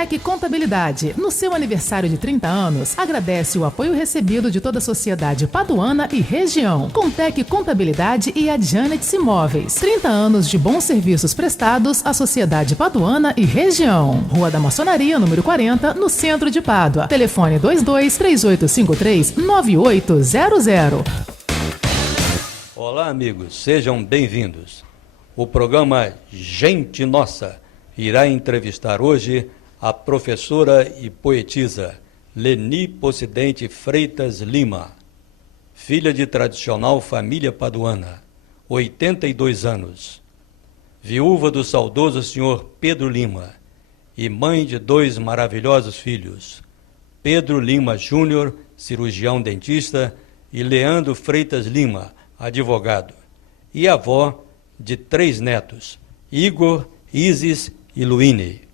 Contec Contabilidade, no seu aniversário de 30 anos, agradece o apoio recebido de toda a sociedade paduana e região. Contec Contabilidade e a Janet Imóveis. 30 anos de bons serviços prestados à sociedade paduana e região. Rua da Maçonaria, número 40, no centro de Pádua. Telefone 22-3853-9800. Olá, amigos, sejam bem-vindos. O programa Gente Nossa irá entrevistar hoje a professora e poetisa Leni Pocidente Freitas Lima, filha de tradicional família paduana, 82 anos, viúva do saudoso senhor Pedro Lima e mãe de 2 maravilhosos filhos, Pedro Lima Júnior, cirurgião dentista, e Leandro Freitas Lima, advogado, e avó de 3 netos, Igor, Isis e Luíne.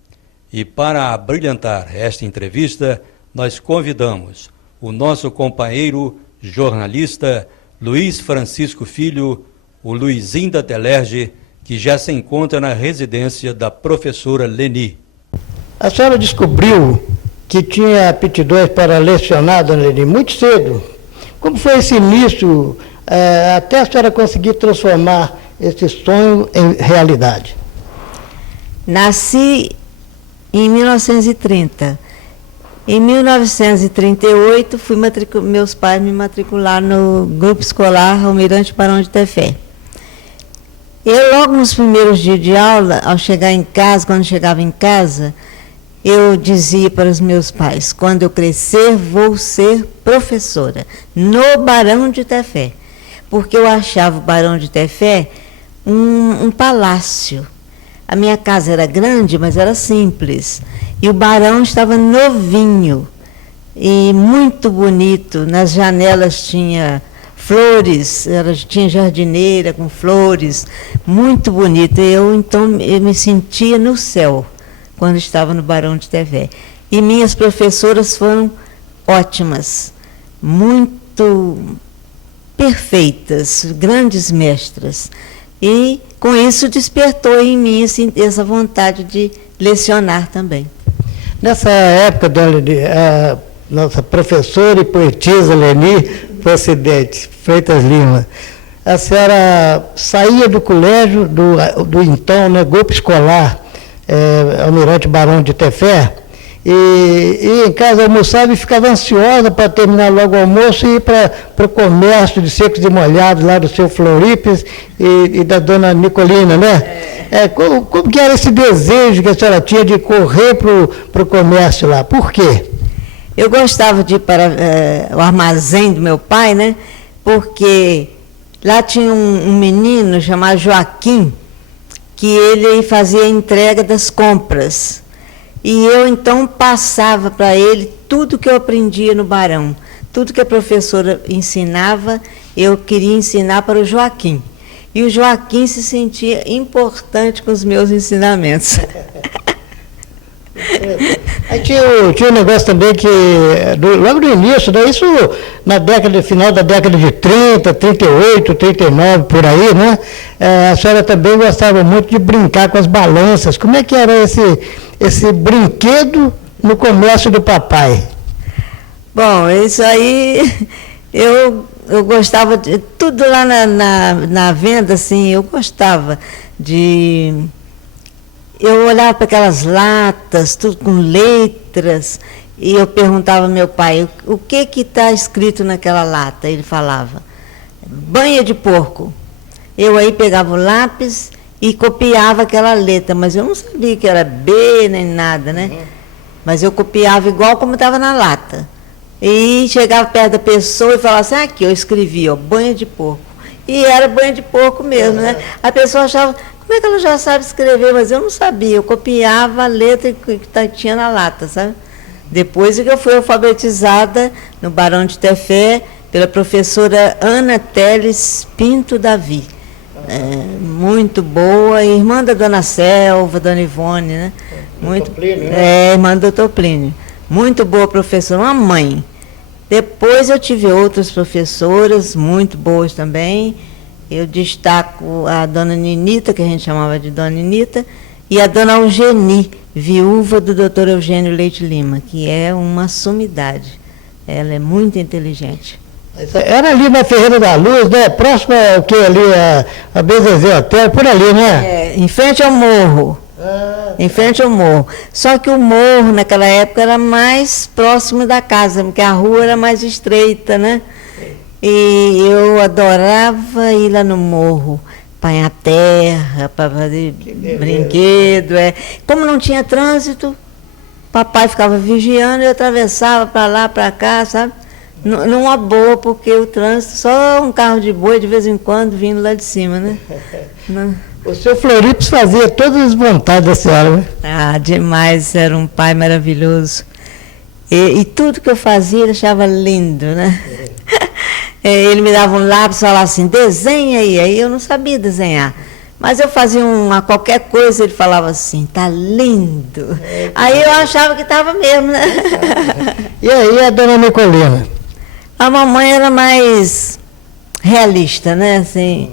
E para abrilhantar esta entrevista, nós convidamos o nosso companheiro jornalista Luiz Francisco Filho, o Luizinho da Telerge, que já se encontra na residência da professora Leni. A senhora descobriu que tinha aptidões para lecionar, dona Leni, muito cedo. Como foi esse início, até a senhora conseguir transformar esse sonho em realidade? Nasci em 1930. Em 1938, meus pais me matricularam no grupo escolar Almirante Barão de Tefé. Eu, logo nos primeiros dias de aula, ao chegar em casa, quando chegava em casa, eu dizia para os meus pais: quando eu crescer, vou ser professora, no Barão de Tefé. Porque eu achava o Barão de Tefé um palácio. A minha casa era grande, mas era simples. E o barão estava novinho e muito bonito. Nas janelas tinha flores, tinha jardineira com flores, muito bonito. Então, eu me sentia no céu quando estava no Barão de Tefé. E minhas professoras foram ótimas, muito perfeitas, grandes mestras. E, com isso, despertou em mim essa vontade de lecionar também. Nessa época, a nossa professora e poetisa Leni Pocidente Freitas Lima, a senhora saía do colégio, do então, né, grupo escolar Almirante Barão de Tefé, e em casa almoçava e ficava ansiosa para terminar logo o almoço e ir para o comércio de secos e molhados lá do seu Floripes e da dona Nicolina, né? Como que era esse desejo que a senhora tinha de correr para o comércio lá? Por quê? Eu gostava de ir para o armazém do meu pai, né? Porque lá tinha um menino chamado Joaquim, que ele fazia a entrega das compras. E eu, então, passava para ele tudo que eu aprendia no Barão. Tudo que a professora ensinava, eu queria ensinar para o Joaquim. E o Joaquim se sentia importante com os meus ensinamentos. Aí tinha um negócio também que, logo no início, né, isso final da década de 30, 38, 39, por aí, né? A senhora também gostava muito de brincar com as balanças. Como é que era esse brinquedo no comércio do papai? Bom, isso aí, eu gostava de tudo lá na venda, assim, eu gostava de... Eu olhava para aquelas latas, tudo com letras, e eu perguntava ao meu pai, o que está escrito naquela lata? Ele falava, banha de porco. Eu aí pegava o lápis e copiava aquela letra, mas eu não sabia que era B nem nada, né? Mas eu copiava igual como estava na lata. E chegava perto da pessoa e falava assim, aqui, eu escrevi, ó, banha de porco. E era banha de porco mesmo, né? A pessoa achava... Como é que ela já sabe escrever? Mas eu não sabia, eu copiava a letra que tinha na lata, sabe? Depois que eu fui alfabetizada no Barão de Tefé pela professora Ana Teles Pinto Davi. Muito boa, irmã da dona Selva, dona Ivone, né? Muito, Plínio, né? Irmã do Dr. Plínio. Muito boa professora, uma mãe. Depois eu tive outras professoras muito boas também. Eu destaco a dona Ninita, que a gente chamava de dona Ninita, e a dona Eugenie, viúva do Dr. Eugênio Leite Lima, que é uma sumidade. Ela é muito inteligente. Era ali na Ferreira da Luz, né? Próximo ao que ali, a BZZ Hotel, por ali, né? Em frente ao morro. Em frente ao morro. Só que o morro, naquela época, era mais próximo da casa, porque a rua era mais estreita, né? E eu adorava ir lá no morro, apanhar terra, para fazer brinquedo. Como não tinha trânsito, papai ficava vigiando e eu atravessava para lá, para cá, sabe? Numa boa, porque o trânsito, só um carro de boi de vez em quando vindo lá de cima, né? O seu Floripes fazia todas as vontades da senhora, né? Ah, demais, era um pai maravilhoso. E tudo que eu fazia ele achava lindo, né? Ele me dava um lápis e falava assim, desenha aí eu não sabia desenhar. Mas eu fazia qualquer coisa, ele falava assim, tá lindo. Aí eu achava que estava mesmo, né? E aí a dona Nicolina? A mamãe era mais realista, né? Assim,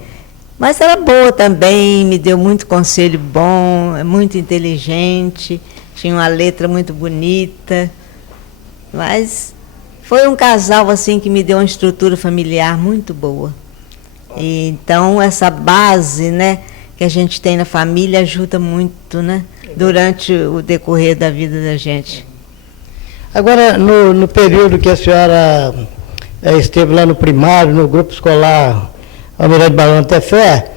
mas era boa também, me deu muito conselho bom, muito inteligente, tinha uma letra muito bonita. Mas foi um casal assim que me deu uma estrutura familiar muito boa. E, então essa base, né, que a gente tem na família ajuda muito, né, durante o decorrer da vida da gente. Agora, no período que a senhora esteve lá no primário, no grupo escolar Almirante Barão Tefé,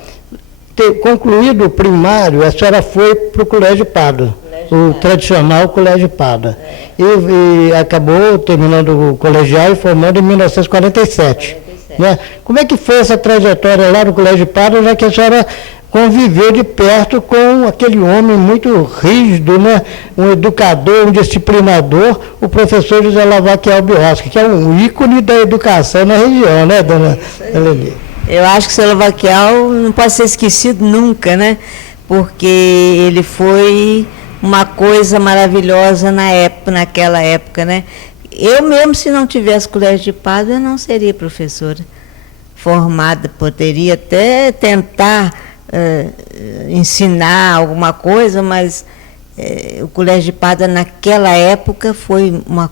concluído o primário, a senhora foi para o Colégio Padua, o tradicional Colégio Padua. E acabou terminando o colegial e formando em 1947. Né? Como é que foi essa trajetória lá no Colégio Padua, já que a senhora conviveu de perto com aquele homem muito rígido, né? Um educador, um disciplinador, o professor José Lavaquiel Biosca, que é um ícone da educação na região, né, dona Eleni? Eu acho que o seu Lavaquiel não pode ser esquecido nunca, né? Porque ele foi uma coisa maravilhosa naquela época, né? Eu mesmo, se não tivesse Colégio de Padua, eu não seria professora formada, poderia até tentar ensinar alguma coisa, mas o Colégio de Padua naquela época foi uma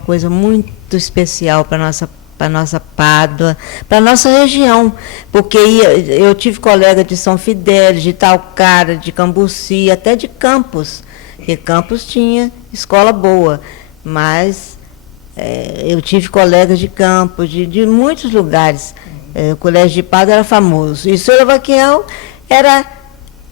coisa muito especial para nossa Pádua, para a nossa região, porque eu tive colega de São Fidélis, de Talcara, de Cambuci, até de Campos, porque Campos tinha escola boa, mas eu tive colegas de Campos, de muitos lugares. O Colégio de Padua era famoso, e o senhor Lavaquiel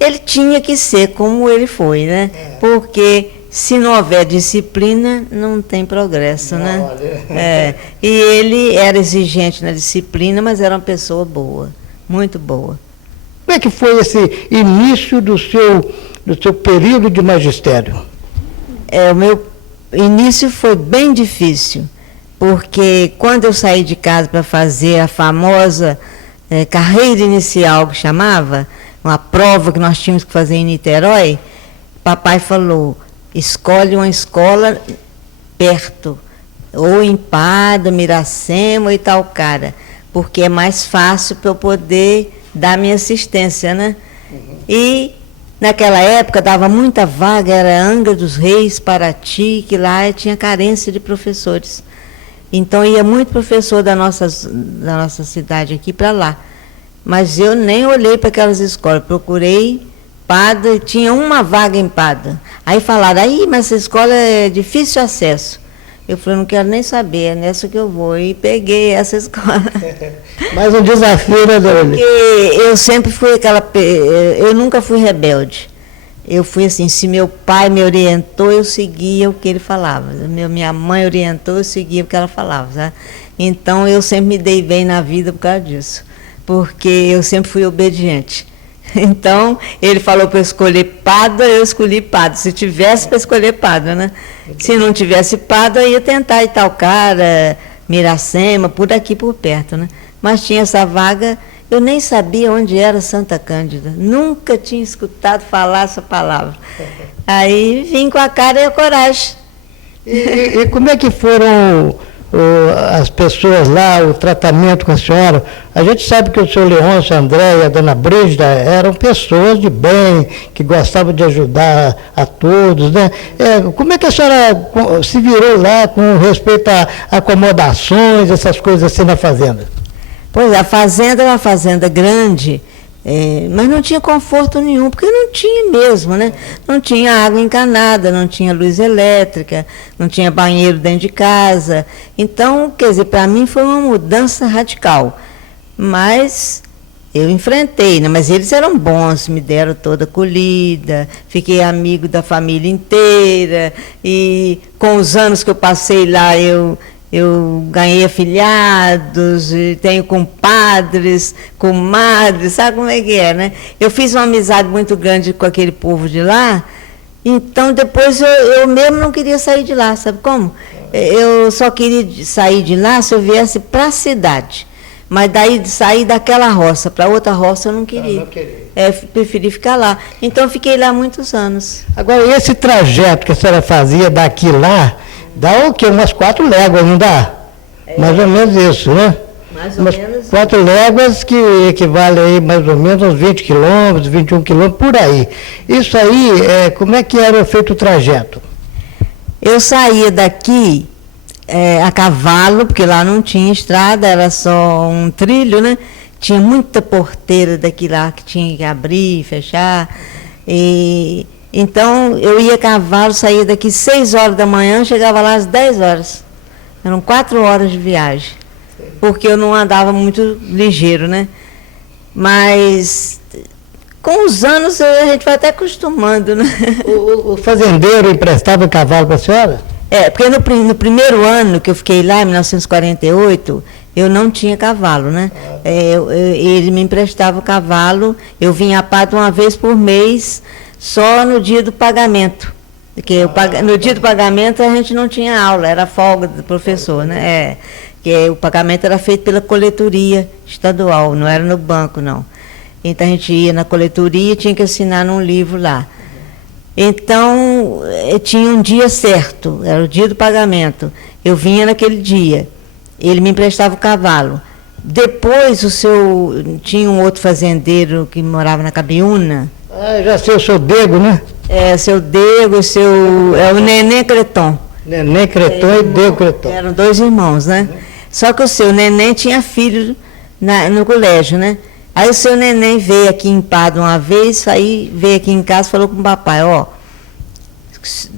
ele tinha que ser como ele foi, né? Porque se não houver disciplina, não tem progresso, não, né? E ele era exigente na disciplina, mas era uma pessoa boa, muito boa. Como é que foi esse início do seu período de magistério? O meu início foi bem difícil, porque quando eu saí de casa para fazer a famosa carreira inicial, que chamava, uma prova que nós tínhamos que fazer em Niterói, papai falou, escolhe uma escola perto, ou em Padua, Miracema ou Itaocara, porque é mais fácil para eu poder dar minha assistência, né? E naquela época dava muita vaga, era Angra dos Reis, Paraty, que lá tinha carência de professores. Então ia muito professor da nossa cidade aqui para lá. Mas eu nem olhei para aquelas escolas, procurei Padua e tinha uma vaga em Padua. Aí falaram, mas essa escola é difícil acesso. Eu falei, não quero nem saber, é nessa que eu vou. E peguei essa escola. Mais um desafio, né, dona? Porque eu sempre fui eu nunca fui rebelde. Eu fui assim, se meu pai me orientou, eu seguia o que ele falava. Minha mãe orientou, eu seguia o que ela falava. Sabe? Então, eu sempre me dei bem na vida por causa disso. Porque eu sempre fui obediente. Então, ele falou para eu escolher Padua, eu escolhi Padua. Se tivesse para escolher Padua, né? Se não tivesse Padua, eu ia tentar Itaocara, Miracema, por aqui por perto, né? Mas tinha essa vaga, eu nem sabia onde era Santa Cândida. Nunca tinha escutado falar essa palavra. Aí vim com a cara e a coragem. E como é que foram as pessoas lá, o tratamento com a senhora. A gente sabe que o senhor Leôncio, a André e a dona Brígida eram pessoas de bem, que gostavam de ajudar a todos, né? Como é que a senhora se virou lá com respeito a acomodações, essas coisas assim na fazenda? Pois a fazenda era uma fazenda grande, mas não tinha conforto nenhum, porque não tinha mesmo, né? Não tinha água encanada, não tinha luz elétrica, não tinha banheiro dentro de casa. Então, quer dizer, para mim foi uma mudança radical. Mas eu enfrentei, né? Mas eles eram bons, me deram toda a acolhida, fiquei amigo da família inteira, e com os anos que eu passei lá, eu ganhei afilhados, tenho compadres, comadres, sabe como é que é, né? Eu fiz uma amizade muito grande com aquele povo de lá, então depois eu mesmo não queria sair de lá, sabe como? Eu só queria sair de lá se eu viesse para a cidade, mas daí de sair daquela roça para outra roça eu não queria. Preferi ficar lá. Então eu fiquei lá muitos anos. Agora, esse trajeto que a senhora fazia daqui lá, dá o quê? Umas 4 léguas, não dá? Mais ou menos isso, né? Mais ou menos. 4 léguas que equivale aí mais ou menos uns 20 quilômetros, 21 quilômetros, por aí. Isso aí, como é que era feito o trajeto? Eu saía daqui a cavalo, porque lá não tinha estrada, era só um trilho, né? Tinha muita porteira daqui lá que tinha que abrir, fechar. Então, eu ia a cavalo, saía daqui 6 horas da manhã, chegava lá às 10 horas. Eram 4 horas de viagem, porque eu não andava muito ligeiro, né? Mas, com os anos, a gente vai até acostumando, né? O fazendeiro emprestava cavalo para a senhora? Porque no primeiro ano que eu fiquei lá, em 1948, eu não tinha cavalo, né? Ele me emprestava o cavalo, eu vinha a Pato uma vez por mês, só no dia do pagamento. Porque no dia do pagamento a gente não tinha aula, era folga do professor, né? Que o pagamento era feito pela coletoria estadual, não era no banco, não. Então a gente ia na coletoria e tinha que assinar num livro lá. Então, tinha um dia certo, era o dia do pagamento. Eu vinha naquele dia, ele me emprestava o cavalo. Depois tinha um outro fazendeiro que morava na Cabiúna. Já sei o seu Dego, né? Seu Dego, o Neném Creton. Neném Creton e Dego Creton. Eram 2 irmãos, né? Só que o seu Neném tinha filho no colégio, né? Aí o seu Neném veio aqui em Pado uma vez, aí veio aqui em casa e falou com o papai,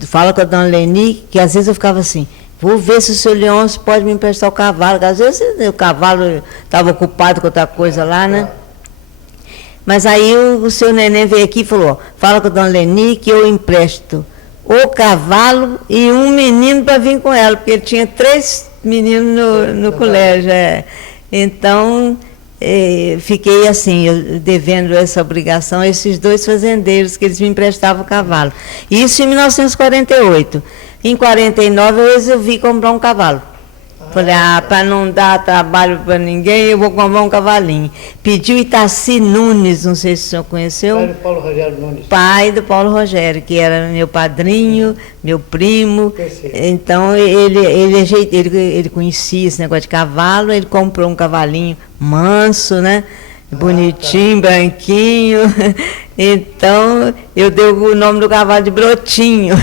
fala com a dona Leni, que às vezes eu ficava assim, vou ver se o seu Leôncio pode me emprestar o cavalo, que às vezes o cavalo estava ocupado com outra coisa lá, né? Mas aí o seu Neném veio aqui e falou, fala com a dona Leni que eu empresto o cavalo e um menino para vir com ela, porque ele tinha 3 meninos no colégio. Então, fiquei assim, devendo essa obrigação a esses 2 fazendeiros que eles me emprestavam o cavalo. Isso em 1948. Em 49 eu resolvi comprar um cavalo. Falei, para não dar trabalho para ninguém, eu vou comprar um cavalinho. Pediu Itaci Nunes, não sei se o senhor conheceu. Pai do Paulo Rogério Nunes. Pai do Paulo Rogério, que era meu padrinho, meu primo. Então, ele conhecia esse negócio de cavalo, ele comprou um cavalinho manso, né? Bonitinho, branquinho. Então, eu dei o nome do cavalo de Brotinho.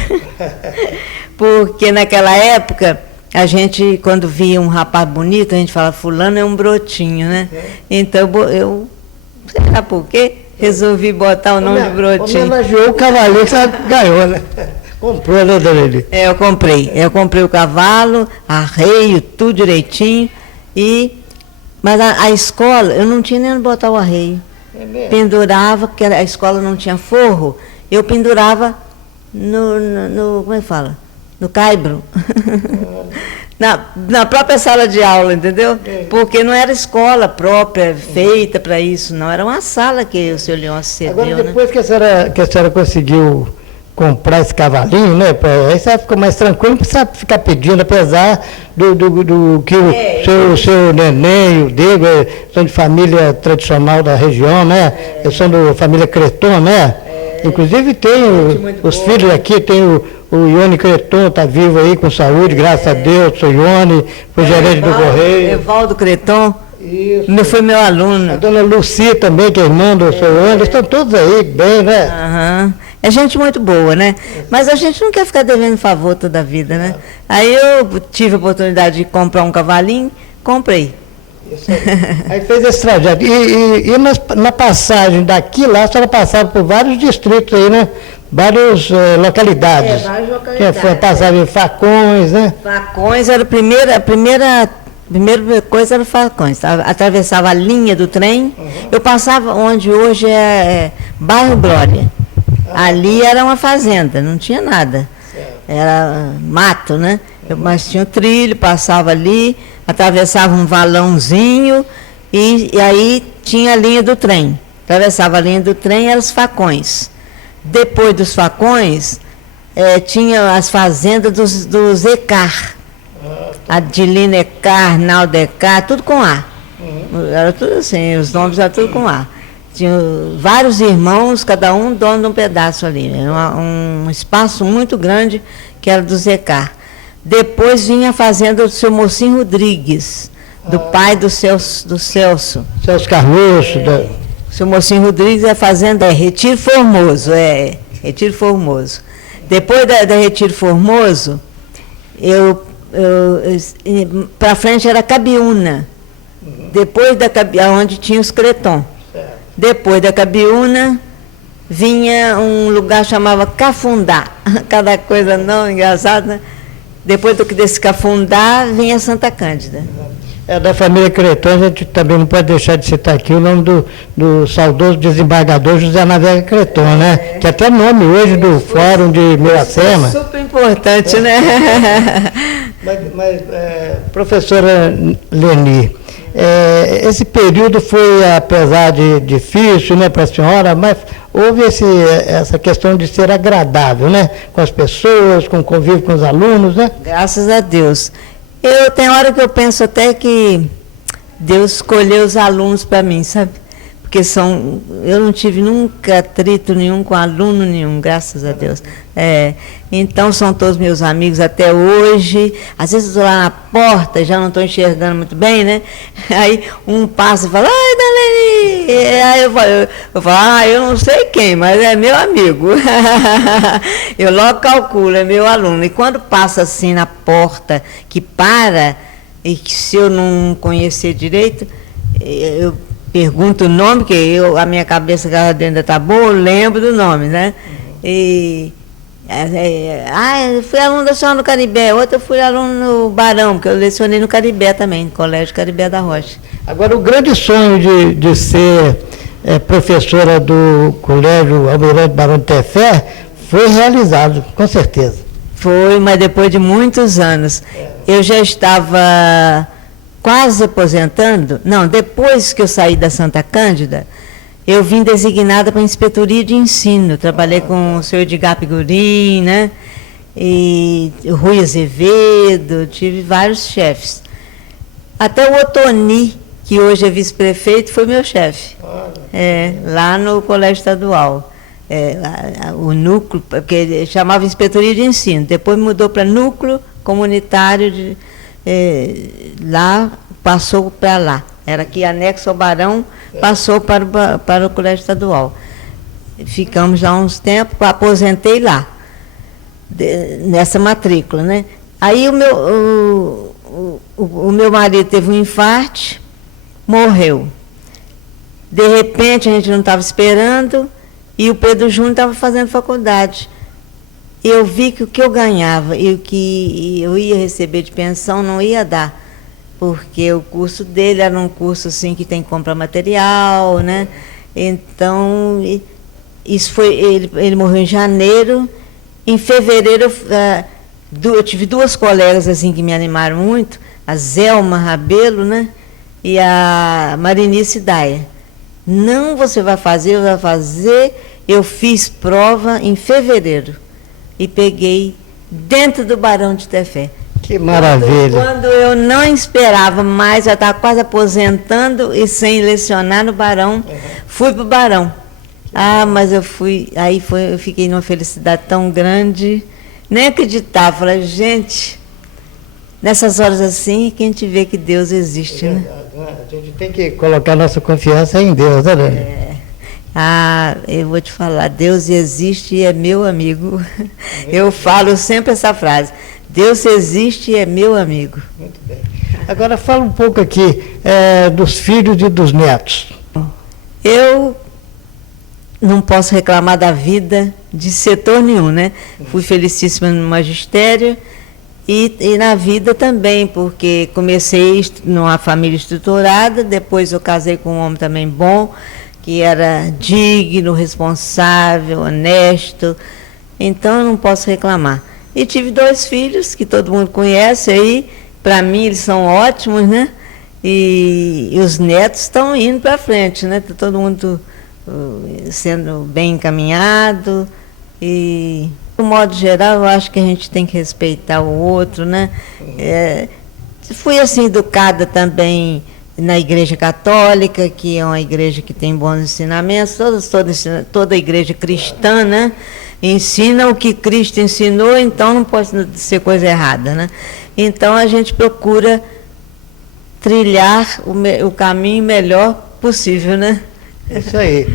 Porque naquela época, a gente, quando via um rapaz bonito, a gente fala, fulano é um brotinho, né? Então, eu sei lá por quê, resolvi botar o nome de Brotinho. Homenageou o cavalinho que você ganhou, né? Comprou, né, dona Eli? Eu comprei o cavalo, arreio, tudo direitinho, mas a escola, eu não tinha nem onde botar o arreio. Pendurava, porque a escola não tinha forro, eu pendurava no como é que fala? No caibro. na própria sala de aula, entendeu? Porque não era escola própria, feita para isso, não. Era uma sala que o senhor Leôncio cedeu. Agora, depois, né, que a senhora conseguiu comprar esse cavalinho, né? Aí você ficou mais tranquilo, não precisa ficar pedindo, apesar do que o seu Neném e o Dego são de família tradicional da região, né? Eles são da família Creton, né? Inclusive tem os filhos aqui, tem o Ione Creton, está vivo aí com saúde, graças a Deus, o Ione, foi gerente do Correio. Evaldo Creton. Isso. Foi meu aluno. A dona Luci também, que é irmã do seu Ione, estão todos aí, bem, né? Uhum. É gente muito boa, né? Mas a gente não quer ficar devendo favor toda a vida, né? Aí eu tive a oportunidade de comprar um cavalinho, comprei. Isso aí. Aí fez esse trajeto. E na passagem daqui lá, a senhora passava por vários distritos aí, né? Várias localidades. Várias localidades. Foi a passagem em Facões, né? Facões era a primeira coisa era Facões. Atravessava a linha do trem. Eu passava onde hoje é Bairro Glória. Ali era uma fazenda, não tinha nada. Era mato, né? Mas tinha um trilho, passava ali, atravessava um valãozinho e aí tinha a linha do trem. Atravessava a linha do trem, eram os Facões. Depois dos Facões, tinha as fazendas dos Ecar. Adilina Ecar, Arnaldo Ecar, tudo com A. Era tudo assim, os nomes eram tudo com A. Tinha vários irmãos, cada um dono de um pedaço ali. Era um espaço muito grande que era do Zecar. Depois vinha a fazenda do seu Mocinho Rodrigues, do pai do Celso. Celso Carluxo. O seu Mocinho Rodrigues, a fazenda é Retiro Formoso. Retiro Formoso. Depois da Retiro Formoso, para frente era Cabiúna. Depois onde tinha os Creton. Depois da Cabiúna, vinha um lugar que chamava Cafundá. Cada coisa não engraçada, né? Depois desse Cafundá, vinha Santa Cândida. Da família Creton, a gente também não pode deixar de citar aqui o nome do saudoso desembargador José Navega Creton, né? Que até nome hoje do Fórum de Miracema. Super importante, né? Mas professora Leni, esse período foi, apesar de difícil, né, para a senhora, mas houve essa questão de ser agradável, né, com as pessoas, com o convívio com os alunos, né? Graças a Deus. Tem hora que eu penso até que Deus escolheu os alunos para mim, sabe? Porque eu não tive nunca atrito nenhum com aluno nenhum, graças a Deus. Então são todos meus amigos até hoje. Às vezes eu estou lá na porta, já não estou enxergando muito bem, né? Aí um passa e fala, ai, Daleni! Aí eu falo, eu não sei quem, mas é meu amigo. Eu logo calculo, é meu aluno. E quando passa assim na porta, que para, e que se eu não conhecer direito, eu pergunto o nome, que a minha cabeça ainda está boa, eu lembro do nome, né? Eu fui aluno da senhora no Caribé, outra eu fui aluno no Barão, porque eu lecionei no Caribé também, no Colégio Caribé da Rocha. Agora, o grande sonho de ser professora do Colégio Almirante Barão de Tefé foi realizado, com certeza. Foi, mas depois de muitos anos. Eu já estava quase aposentando, depois que eu saí da Santa Cândida, eu vim designada para a inspetoria de ensino. Trabalhei com o senhor Edgar Pigurim, né? E o Rui Azevedo, tive vários chefes. Até o Otoni, que hoje é vice-prefeito, foi meu chefe. Lá no Colégio Estadual. O núcleo, porque ele chamava inspetoria de ensino, depois mudou para núcleo comunitário lá, passou para lá. Era aqui anexo ao Barão, passou para o Colégio Estadual. Ficamos lá uns tempos, aposentei lá, nessa matrícula, né? Aí o meu marido teve um infarte, morreu. De repente, a gente não estava esperando, e o Pedro Júnior estava fazendo faculdade. Eu vi que o que eu ganhava e o que eu ia receber de pensão não ia dar, porque o curso dele era um curso assim que tem que comprar material, né? Então, isso foi, ele morreu em janeiro. Em fevereiro, eu tive duas colegas assim que me animaram muito, a Zelma Rabelo, né? E a Marinice Daia. Não, você vai fazer, Eu fiz prova em fevereiro e peguei dentro do Barão de Tefé. Que maravilha! Quando eu não esperava mais, já estava quase aposentando e sem lecionar no Barão, fui para o Barão. Mas eu eu fiquei numa felicidade tão grande, nem acreditava. Falei, gente, nessas horas assim, que a gente vê que Deus existe, né? A gente tem que colocar nossa confiança em Deus, né, Dani? Eu vou te falar, Deus existe e é meu amigo. Eu falo sempre essa frase, Deus existe e é meu amigo. Muito bem. Agora fala um pouco aqui dos filhos e dos netos. Eu não posso reclamar da vida de setor nenhum, né? Fui felicíssima no magistério e na vida também, porque comecei numa família estruturada, depois eu casei com um homem também bom, que era digno, responsável, honesto, então eu não posso reclamar. E tive 2 filhos, que todo mundo conhece aí, para mim eles são ótimos, né? E os netos estão indo para frente, né? Tá todo mundo sendo bem encaminhado e, de modo geral, eu acho que a gente tem que respeitar o outro, né? Fui assim educada também na Igreja Católica, que é uma igreja que tem bons ensinamentos, toda igreja cristã, né? Ensina o que Cristo ensinou, então não pode ser coisa errada, né? Então a gente procura trilhar o caminho melhor possível, né? Isso aí.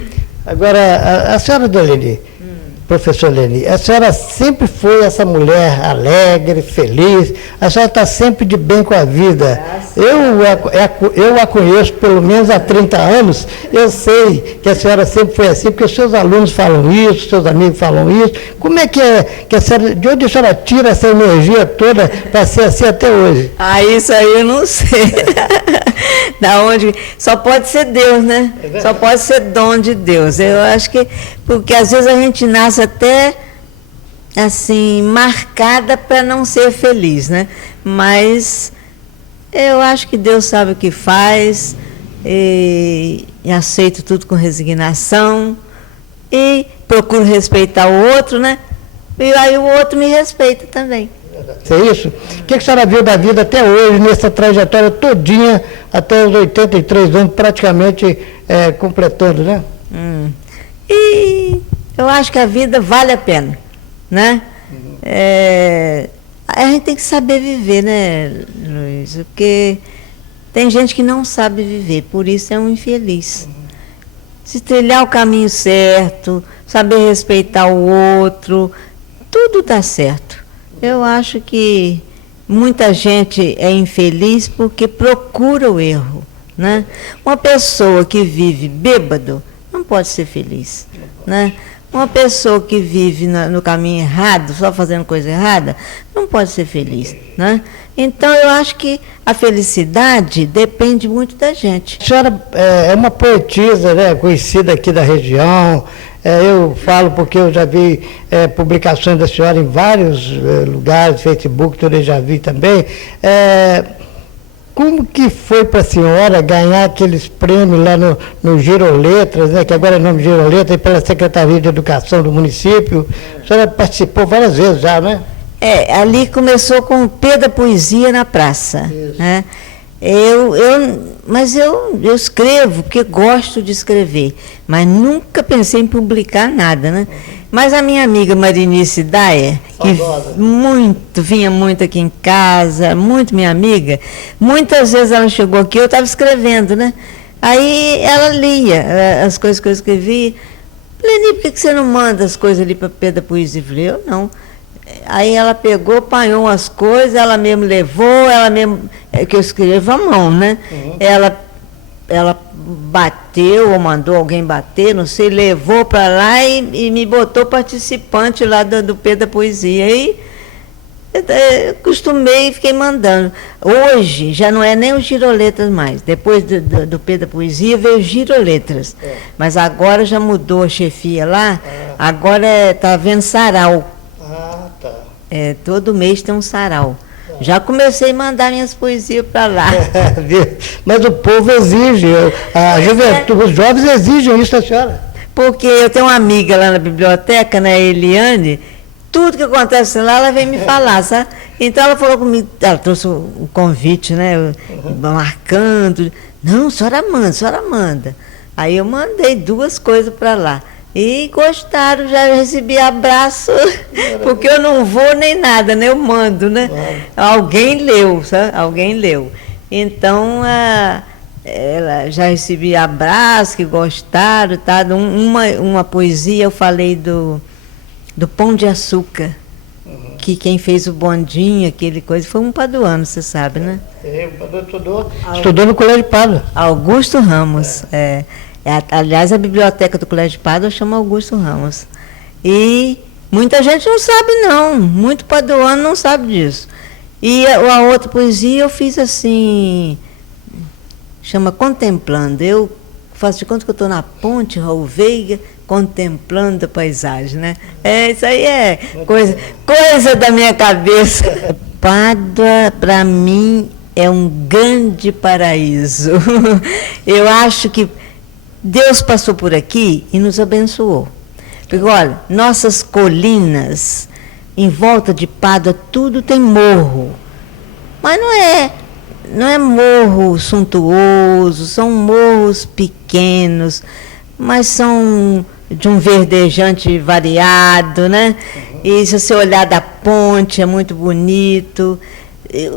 Agora, a senhora Doleni, professor Leni, a senhora sempre foi essa mulher alegre, feliz, a senhora está sempre de bem com a vida. Eu a conheço pelo menos há 30 anos, eu sei que a senhora sempre foi assim, porque os seus alunos falam isso, seus amigos falam isso. Como é que a senhora, de onde a senhora tira essa energia toda para ser assim até hoje? Isso aí eu não sei. Da onde? Só pode ser Deus, né? Só pode ser dom de Deus. Eu acho que, porque às vezes a gente nasce até assim, marcada para não ser feliz, né? Mas eu acho que Deus sabe o que faz e aceito tudo com resignação e procuro respeitar o outro, né? E aí o outro me respeita também. É isso? O que a senhora viu da vida até hoje, nessa trajetória todinha, até os 83 anos, praticamente completando, né? E eu acho que a vida vale a pena, né? A gente tem que saber viver, né, Luiz? Porque tem gente que não sabe viver, por isso é um infeliz. Se trilhar o caminho certo, saber respeitar o outro, tudo dá certo. Eu acho que muita gente é infeliz porque procura o erro, né? Uma pessoa que vive bêbado não pode ser feliz, né? Uma pessoa que vive no caminho errado, só fazendo coisa errada, não pode ser feliz, né? Então, eu acho que a felicidade depende muito da gente. A senhora é uma poetisa, né, conhecida aqui da região. Eu falo porque eu já vi publicações da senhora em vários lugares, Facebook, eu já vi também. Como que foi para a senhora ganhar aqueles prêmios lá no Giroletras, né, que agora é o nome Giroletras, pela Secretaria de Educação do município? A senhora participou várias vezes já, né? Ali começou com o P da Poesia na praça. Né? Mas eu escrevo, porque gosto de escrever, mas nunca pensei em publicar nada, né? Mas a minha amiga Marinice Daia, que vinha muito aqui em casa, muito minha amiga, muitas vezes ela chegou aqui, eu estava escrevendo, né? Aí ela lia as coisas que eu escrevi. Leni, por que você não manda as coisas ali para P da Poesia? Eu falei, eu não. Aí ela pegou, apanhou umas coisas, ela mesmo levou, ela mesmo, que eu escrevo à mão, né? Ela bateu, ou mandou alguém bater, não sei, levou para lá e me botou participante lá do P da Poesia. Aí eu acostumei e fiquei mandando. Hoje já não é nem o Giroletras mais. Depois do P da Poesia veio o Giroletras. Mas agora já mudou a chefia lá, agora está havendo sarau. Todo mês tem um sarau. Já comecei a mandar minhas poesias para lá. Mas o povo exige, a juventude, os jovens exigem isso da senhora. Porque eu tenho uma amiga lá na biblioteca, né, Eliane, tudo que acontece lá, ela vem me falar, sabe? Então ela falou comigo, ela trouxe o convite, né, marcando. Não, a senhora manda. Aí eu mandei 2 coisas para lá. E gostaram, já recebi abraço, porque eu não vou nem nada, né? Eu mando, né? Alguém leu, sabe? Alguém leu. Então, ela já recebi abraço, que gostaram, tá? Uma poesia, eu falei do Pão de Açúcar, que quem fez o bondinho, aquele coisa, foi um paduano, você sabe, né? Estudou no Colégio de Pádua. Augusto Ramos, aliás, a biblioteca do Colégio de Pádua chama Augusto Ramos. E muita gente não sabe, não. Muito paduano não sabe disso. E a outra poesia eu fiz assim, chama Contemplando. Eu faço de conta que eu estou na ponte Raul Veiga, contemplando a paisagem, né? Isso aí é coisa da minha cabeça. Pádua, para mim, é um grande paraíso. Eu acho que Deus passou por aqui e nos abençoou. Porque, olha, nossas colinas, em volta de Pádua, tudo tem morro. Mas não é morro suntuoso, são morros pequenos, mas são de um verdejante variado, né? E se você olhar da ponte, é muito bonito.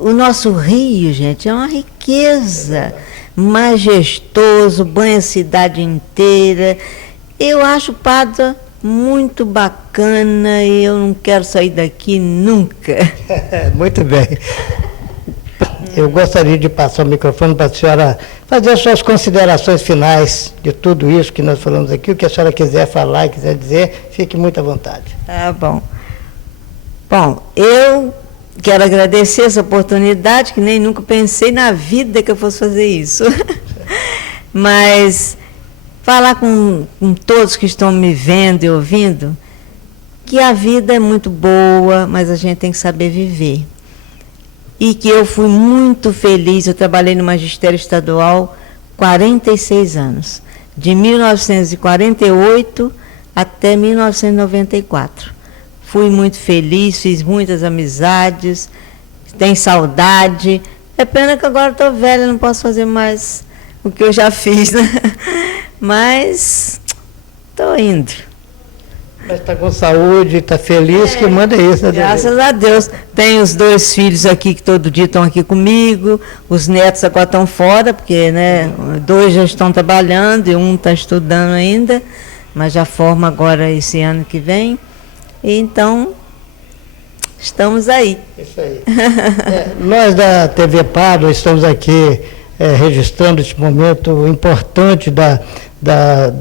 O nosso rio, gente, é uma riqueza. Majestoso, banha a cidade inteira. Eu acho Pádua muito bacana e eu não quero sair daqui nunca. Muito bem. Eu gostaria de passar o microfone para a senhora fazer as suas considerações finais de tudo isso que nós falamos aqui. O que a senhora quiser falar e quiser dizer, fique muito à vontade. Tá bom. Bom, eu quero agradecer essa oportunidade, que nem nunca pensei na vida que eu fosse fazer isso. Mas falar com todos que estão me vendo e ouvindo, que a vida é muito boa, mas a gente tem que saber viver. E que eu fui muito feliz, eu trabalhei no magistério estadual 46 anos, de 1948 até 1994. Fui muito feliz, fiz muitas amizades, tenho saudade. É pena que agora estou velha, não posso fazer mais o que eu já fiz, né? Mas estou indo. Mas está com saúde, está feliz, que manda isso. Né? Graças a Deus. Tenho os 2 filhos aqui que todo dia estão aqui comigo, os netos agora estão fora, porque, né, 2 já estão trabalhando e um está estudando ainda, mas já forma agora esse ano que vem. Então, estamos aí. Isso aí. Nós da TV Pádua estamos aqui registrando este momento importante da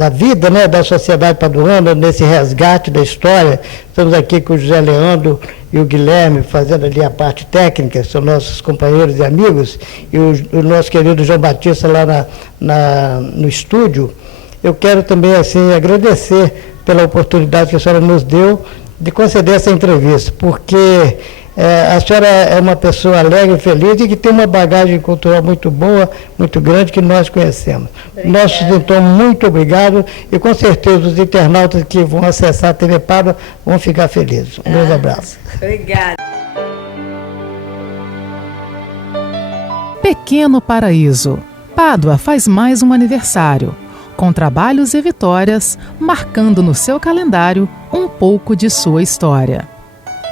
vida, né, da sociedade paduana, nesse resgate da história. Estamos aqui com o José Leandro e o Guilherme, fazendo ali a parte técnica, são nossos companheiros e amigos, e o nosso querido João Batista lá no estúdio. Eu quero também assim, agradecer pela oportunidade que a senhora nos deu de conceder essa entrevista, porque a senhora é uma pessoa alegre, feliz e que tem uma bagagem cultural muito boa, muito grande, que nós conhecemos. Nós, então, muito obrigado e com certeza os internautas que vão acessar a TV Pádua vão ficar felizes. Um grande abraço. Obrigada. Pequeno Paraíso. Pádua faz mais um aniversário, com trabalhos e vitórias, marcando no seu calendário um pouco de sua história.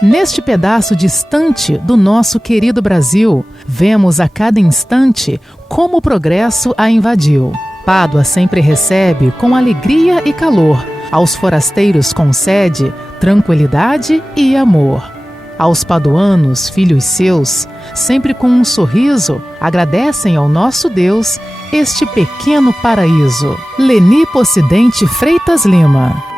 Neste pedaço distante do nosso querido Brasil, vemos a cada instante como o progresso a invadiu. Pádua sempre recebe com alegria e calor. Aos forasteiros concede tranquilidade e amor. Aos paduanos, filhos seus, sempre com um sorriso, agradecem ao nosso Deus este pequeno paraíso. Leni Pocidente Freitas Lima.